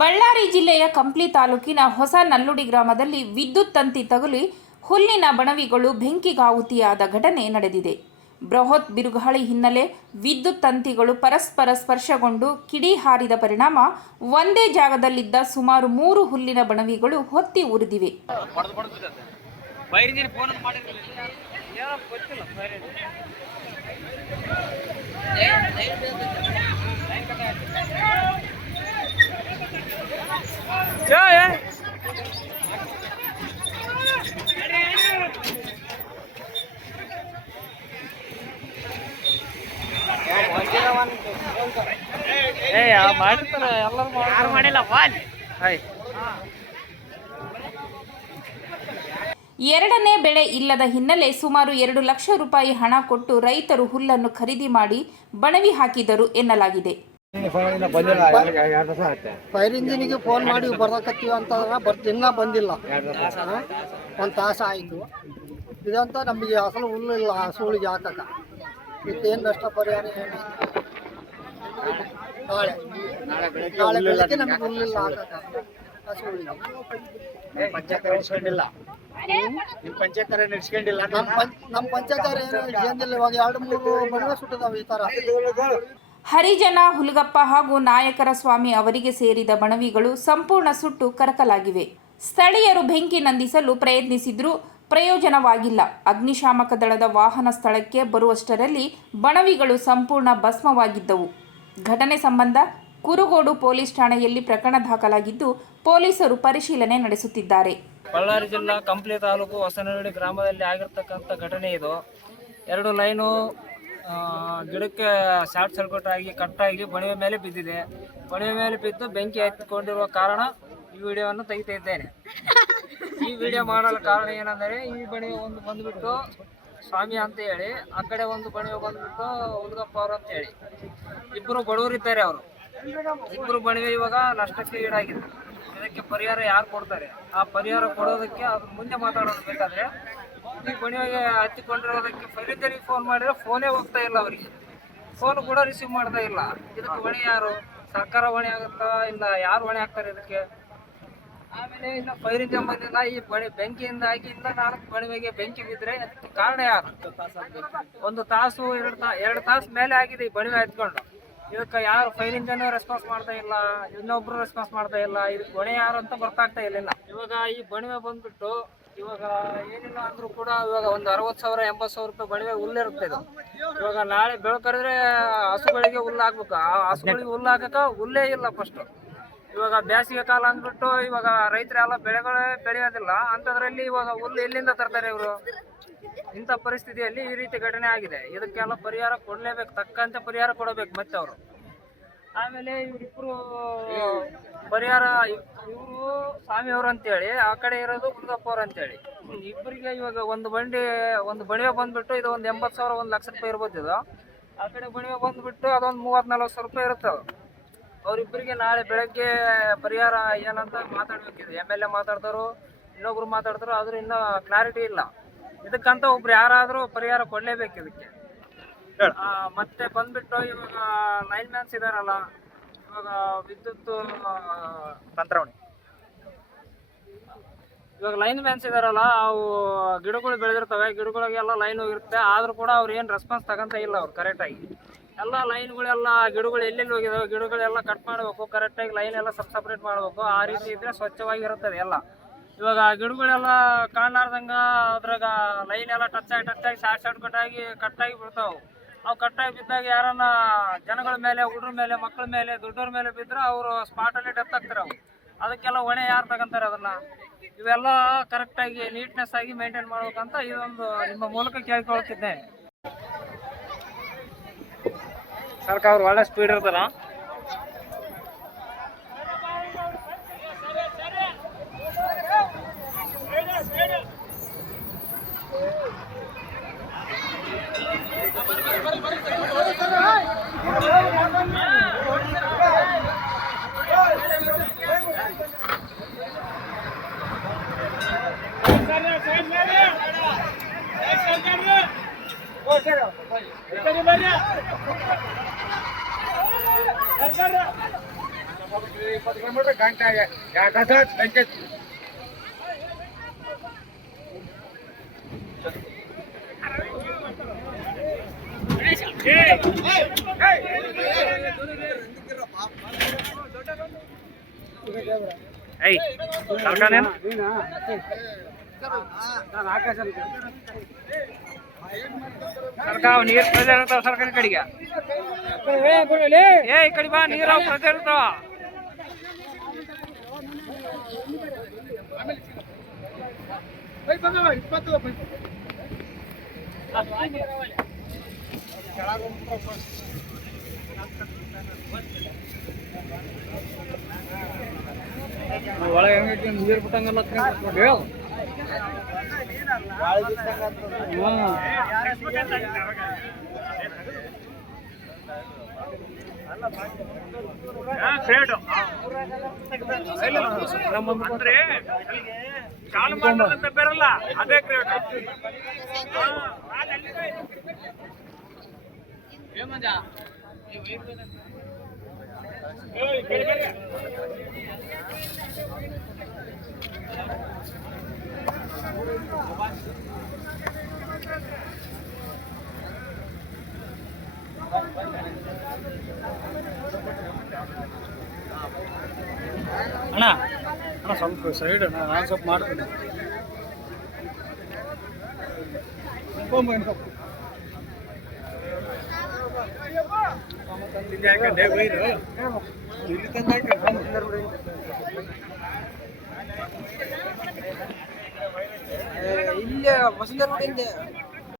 ಬಳ್ಳಾರಿ ಜಿಲ್ಲೆಯ ಕಂಪ್ಲಿ ತಾಲೂಕಿನ ಹೊಸ ನಲ್ಲುಡಿ ಗ್ರಾಮದಲ್ಲಿ ವಿದ್ಯುತ್ ತಂತಿ ತಗುಲಿ ಹುಲ್ಲಿನ ಬಣವಿಗಳು ಬೆಂಕಿಗಾಹುತಿಯಾದ ಘಟನೆ ನಡೆದಿದೆ. ಬೃಹತ್ ಬಿರುಗಾಳಿ ಹಿನ್ನೆಲೆ ವಿದ್ಯುತ್ ತಂತಿಗಳು ಪರಸ್ಪರ ಸ್ಪರ್ಶಗೊಂಡು ಕಿಡಿ ಹಾರಿದ ಪರಿಣಾಮ ಒಂದೇ ಜಾಗದಲ್ಲಿದ್ದ ಸುಮಾರು 3 ಹುಲ್ಲಿನ ಬಣವಿಗಳು ಹೊತ್ತಿ ಉರಿದಿವೆ. ಎರಡನೇ ಬೆಳೆ ಇಲ್ಲದ ಹಿನ್ನೆಲೆ ಸುಮಾರು 2 ಲಕ್ಷ ರೂಪಾಯಿ ಹಣ ಕೊಟ್ಟು ರೈತರು ಹುಲ್ಲನ್ನು ಖರೀದಿ ಮಾಡಿ ಬಣವಿ ಹಾಕಿದರು ಎನ್ನಲಾಗಿದೆ. ಫೈರ್ ಇಂಜಿನಿಗೆ ಫೋನ್ ಮಾಡಿ ಬರ್ದಕತ್ತೀವಿ ಅಂತ ಇನ್ನೂ ಬಂದಿಲ್ಲ. ಒಂದು ತಾಸು ಆಯಿತು. ಇದಂತ ನಮಗೆ ಅಸಲು ಹುಲ್ಲು ಇಲ್ಲ ಹಸುಳಿಗೆ ಹಾಕಕ್ಕ. ಇದಕ್ಕೇನು ನಷ್ಟ ಪರಿಹಾರ ಹೇಳಿ. ನಾಳೆ ಬೆಳಗ್ಗೆ ನಮಗೆ ಹುಲ್ಲಿಲ್ಲ ಹಾಕಕ್ಕ ಹಸುಳಿಗೆ. ನಮ್ಮ ಪಂಚಾಯತ್ ಏನು ಇವಾಗ 2-3 ಮನೆ ಸುಟ್ಟಿದಾವೆ ಈ ಥರ. ಹರಿಜನ, ಹುಲಗಪ್ಪ ಹಾಗೂ ನಾಯಕರ ಸ್ವಾಮಿ ಅವರಿಗೆ ಸೇರಿದ ಬಣವಿಗಳು ಸಂಪೂರ್ಣ ಸುಟ್ಟು ಕರಕಲಾಗಿವೆ. ಸ್ಥಳೀಯರು ಬೆಂಕಿ ನಂದಿಸಲು ಪ್ರಯತ್ನಿಸಿದ್ರೂ ಪ್ರಯೋಜನವಾಗಿಲ್ಲ. ಅಗ್ನಿಶಾಮಕ ದಳದ ವಾಹನ ಸ್ಥಳಕ್ಕೆ ಬರುವಷ್ಟರಲ್ಲಿ ಬಣವಿಗಳು ಸಂಪೂರ್ಣ ಭಸ್ಮವಾಗಿದ್ದವು. ಘಟನೆ ಸಂಬಂಧ ಕುರುಗೋಡು ಪೊಲೀಸ್ ಠಾಣೆಯಲ್ಲಿ ಪ್ರಕರಣ ದಾಖಲಾಗಿದ್ದು ಪೊಲೀಸರು ಪರಿಶೀಲನೆ ನಡೆಸುತ್ತಿದ್ದಾರೆ. ಬಳ್ಳಾರಿ ಜಿಲ್ಲಾ ಕಂಪ್ಲಿ ತಾಲೂಕು ಹೊಸನಹಳ್ಳಿ ಗ್ರಾಮದಲ್ಲಿ ಆಗಿರ್ತಕ್ಕಂಥ ಘಟನೆ ಇದು. 2 ಲೈನು ಗಿಡಕ್ಕೆ ಶಾರ್ಟ್ ಸರ್ಕ್ಯೂಟ್ ಆಗಿ ಕಟ್ಟಾಗಿ ಬಣವೆ ಮೇಲೆ ಬಿದ್ದಿದೆ. ಬಣವೆ ಮೇಲೆ ಬಿದ್ದು ಬೆಂಕಿ ಹತ್ತಿಕೊಂಡಿರುವ ಕಾರಣ ಈ ವಿಡಿಯೋವನ್ನು ತೆಗಿತಾ ಇದ್ದೇನೆ. ಈ ವಿಡಿಯೋ ಮಾಡಲು ಕಾರಣ ಏನಂದರೆ, ಈ ಬಣವೆ ಒಂದು ಬಂದುಬಿಟ್ಟು ಸ್ವಾಮಿ ಅಂತ ಹೇಳಿ, ಆ ಕಡೆ ಒಂದು ಬಣವೆ ಬಂದುಬಿಟ್ಟು ಹುಲಗಪ್ಪ ಅವರು ಅಂತ ಹೇಳಿ, ಇಬ್ಬರು ಬಡವರಿದ್ದಾರೆ. ಅವರು ಇಬ್ಬರು ಬಣವೆ ಇವಾಗ ನಷ್ಟಕ್ಕೆ ಈಡಾಗಿದೆ. ಇದಕ್ಕೆ ಪರಿಹಾರ ಯಾರು ಕೊಡ್ತಾರೆ? ಆ ಪರಿಹಾರ ಕೊಡೋದಕ್ಕೆ ಅದು ಮುಂದೆ ಮಾತಾಡೋದು. ಬೇಕಾದರೆ ಈ ಬಣಿಗೆ ಹತ್ತಿಕೊಂಡಿರೋದಕ್ಕೆ ಫೈರಿಂಜರಿಗೆ ಫೋನ್ ಮಾಡಿದ್ರೆ ಫೋನೇ ಹೋಗ್ತಾ ಇಲ್ಲ. ಅವರಿಗೆ ಫೋನ್ ಕೂಡ ರಿಸೀವ್ ಮಾಡ್ತಾ ಇಲ್ಲ. ಇದಕ್ಕೆ ಹೊಣೆ ಯಾರು? ಸರ್ಕಾರ ಹೊಣೆ ಆಗುತ್ತಾ? ಇಲ್ಲ ಯಾರು ಹೊಣೆ ಆಗ್ತಾರೆ ಇದಕ್ಕೆ? ಆಮೇಲೆ ಇನ್ನು ಫೈರಿಂಜ್ ಬಂದಿಲ್ಲ. ಈ ಬೆಂಕಿಯಿಂದಾಗಿ ಇನ್ನ 4 ಬಣಿವೆಗೆ ಬೆಂಕಿ ಬಿದ್ದರೆ ಅದಕ್ಕೆ ಕಾರಣ ಯಾರು? 1 ತಾಸು 2 ತಾಸು ಮೇಲೆ ಆಗಿದೆ ಈ ಬಣಿವೆ ಹತ್ಕೊಂಡು. ಇದಕ್ಕೆ ಯಾರು ಫೈರ್ ಇಂಜನ್ ರೆಸ್ಪಾನ್ಸ್ ಮಾಡ್ತಾ ಇಲ್ಲ, ಇನ್ನೊಬ್ರು ರೆಸ್ಪಾನ್ಸ್ ಮಾಡ್ತಾ ಇಲ್ಲ. ಇದಕ್ಕೆ ಹೊಣೆ ಯಾರು ಅಂತ ಗೊತ್ತಾಗ್ತಾ ಇಲ್ಲ. ಇವಾಗ ಈ ಬಣಿವೆ ಬಂದ್ಬಿಟ್ಟು ಇವಾಗ ಏನಿಲ್ಲ ಅಂದ್ರೂ ಕೂಡ ಇವಾಗ ಒಂದು 60,000 80,000 ರೂಪಾಯಿ ಬಣಿವೆ ಹುಲ್ಲಿರುತ್ತೆ. ಇದು ಇವಾಗ ನಾಳೆ ಬೆಳಕರಿದ್ರೆ ಹಸುಗಳಿಗೆ ಹುಲ್ಲು ಹಾಕ್ಬೇಕು. ಆ ಹಸುಗಳಿಗೆ ಹುಲ್ಲು ಹಾಕಕ್ಕೆ ಹುಲ್ಲೇ ಇಲ್ಲ ಫಸ್ಟ್. ಇವಾಗ ಬೇಸಿಗೆ ಕಾಲ ಅಂದ್ಬಿಟ್ಟು ಇವಾಗ ರೈತರೆಲ್ಲ ಬೆಳೆಗಳೇ ಬೆಳೆಯೋದಿಲ್ಲ. ಅಂಥದ್ರಲ್ಲಿ ಇವಾಗ ಹುಲ್ಲು ಎಲ್ಲಿಂದ ತರ್ತಾರೆ ಇವರು? ಇಂಥ ಪರಿಸ್ಥಿತಿಯಲ್ಲಿ ಈ ರೀತಿ ಘಟನೆ ಆಗಿದೆ. ಇದಕ್ಕೆಲ್ಲ ಪರಿಹಾರ ಕೊಡಲೇಬೇಕು, ತಕ್ಕಂತೆ ಪರಿಹಾರ ಕೊಡಬೇಕು ಮತ್ತೆ ಅವರು. ಆಮೇಲೆ ಇವರಿಬ್ಬರು ಪರಿಹಾರ, ಇವರು ಸ್ವಾಮಿ ಅವರು ಅಂತೇಳಿ, ಆ ಕಡೆ ಇರೋದು ಹುಲಗಪ್ಪ ಅವ್ರು ಅಂತೇಳಿ. ಇಬ್ಬರಿಗೆ ಇವಾಗ ಒಂದು ಬಣಿವೆ ಬಂದ್ಬಿಟ್ಟು ಇದು ಒಂದು 80,000 1 ಲಕ್ಷ ರೂಪಾಯಿ ಇರ್ಬೋದು. ಇದು ಆ ಕಡೆ ಬಣಿವೆ ಬಂದ್ಬಿಟ್ಟು ಅದೊಂದು 30-40 ರೂಪಾಯಿ ಇರುತ್ತೆ. ಅವರಿಬ್ಬರಿಗೆ ನಾಳೆ ಬೆಳಗ್ಗೆ ಪರಿಹಾರ ಏನಂತ ಮಾತಾಡ್ಬೇಕಿದೆ. MLA ಮಾತಾಡ್ತಾರೋ ಇನ್ನೊಬ್ರು ಮಾತಾಡ್ತಾರೋ ಆದ್ರೂ ಇನ್ನೂ ಕ್ಲಾರಿಟಿ ಇಲ್ಲ. ಇದಕ್ಕಂತ ಒಬ್ರು ಯಾರಾದರೂ ಪರಿಹಾರ ಕೊಡಲೇಬೇಕು ಇದಕ್ಕೆ. ಮತ್ತೆ ಬಂದ್ಬಿಟ್ಟು ಇವಾಗ ಲೈನ್ ಮ್ಯಾನ್ಸ್ ಇದಾರಲ್ಲ, ಇವಾಗ ವಿದ್ಯುತ್ ತಂತ್ರವಣಿ, ಇವಾಗ ಲೈನ್ ಮ್ಯಾನ್ಸ್ ಇದಾರಲ್ಲ, ಅವು ಗಿಡಗಳು ಬೆಳೆದಿರ್ತವೆ, ಗಿಡಗಳಿಗೆಲ್ಲ ಲೈನ್ ಹೋಗಿರುತ್ತೆ. ಆದರೂ ಕೂಡ ಅವ್ರು ಏನು ರೆಸ್ಪಾನ್ಸ್ ತಗೊಂತ ಇಲ್ಲ. ಅವ್ರು ಕರೆಕ್ಟಾಗಿ ಎಲ್ಲ ಲೈನ್ಗಳೆಲ್ಲ ಗಿಡಗಳು ಎಲ್ಲೆಲ್ಲಿ ಹೋಗಿದಾವೆ ಗಿಡಗಳೆಲ್ಲ ಕಟ್ ಮಾಡಬೇಕು. ಕರೆಕ್ಟಾಗಿ ಲೈನ್ ಎಲ್ಲ ಸಪ್ರೇಟ್ ಮಾಡಬೇಕು. ಆ ರೀತಿ ಇದ್ದರೆ ಸ್ವಚ್ಛವಾಗಿರುತ್ತದೆ ಎಲ್ಲ. ಇವಾಗ ಗಿಡಗಳೆಲ್ಲ ಕಾಣಲಾರ್ದಂಗೆ ಅದ್ರಾಗ ಲೈನ್ ಎಲ್ಲ ಟಚ್ ಆಗಿ ಶಾರ್ಟ್ ಕಟ್ಟಾಗಿ ಬಿಡ್ತಾವೆ. ಅವು ಕಟ್ಟಾಗಿ ಬಿದ್ದಾಗ ಯಾರನ್ನ ಜನಗಳ ಮೇಲೆ, ಹುಡುಗ್ರ ಮೇಲೆ, ಮಕ್ಕಳ ಮೇಲೆ, ದೊಡ್ಡವ್ರ ಮೇಲೆ ಬಿದ್ದರೆ ಅವರು ಸ್ಪಾಟಲ್ಲಿ ಡೆತ್ ಆಗ್ತಾರೆ. ಅವು ಅದಕ್ಕೆಲ್ಲ ಹೊಣೆ ಯಾರು ತಗೊಂತಾರೆ? ಅದನ್ನು ಇವೆಲ್ಲ ಕರೆಕ್ಟಾಗಿ ನೀಟ್ನೆಸ್ ಆಗಿ ಮೇಂಟೈನ್ ಮಾಡ್ಬೇಕಂತ ಇದೊಂದು ನಿಮ್ಮ ಮೂಲಕ ಕೇಳ್ಕೊಳ್ತಿದ್ದೇನೆ. ಸರ್ಕಾರ ಒಳ್ಳೆ ಸ್ಪೀಡ್ ಇರ್ತಲ್ಲ. ಸರ್ಕಾರ ನೀರು ಪ್ರಜೆ ಇರ್ತಾವ ಸರ್ಕಾರಿ ಕಡೆಗೆ ಏ ಈ ಕಡೆ ಬಾ ನೀರು ಪ್ರಜೆ ಇರ್ತಾವ ಒಳಗೆ ಹೆಂಗೈತಿ ನೀರು ಬಿಟ್ಟಂಗಲ್ಲ ಅಂದ್ರೆ ಚಾಲು ಮಾಡೋದಂತ ಬೇರಲ್ಲ ಅದೇ ಕ್ರೇಟ್ ಅಣ್ಣ ಅಣ್ಣ ಸ್ವಲ್ಪ ಸೈಡ್ ಅಣ್ಣ ನಾನು ಸ್ವಲ್ಪ ಮಾಡ್ತೀನಿ ಇಲ್ಲೇ ವಸಂತ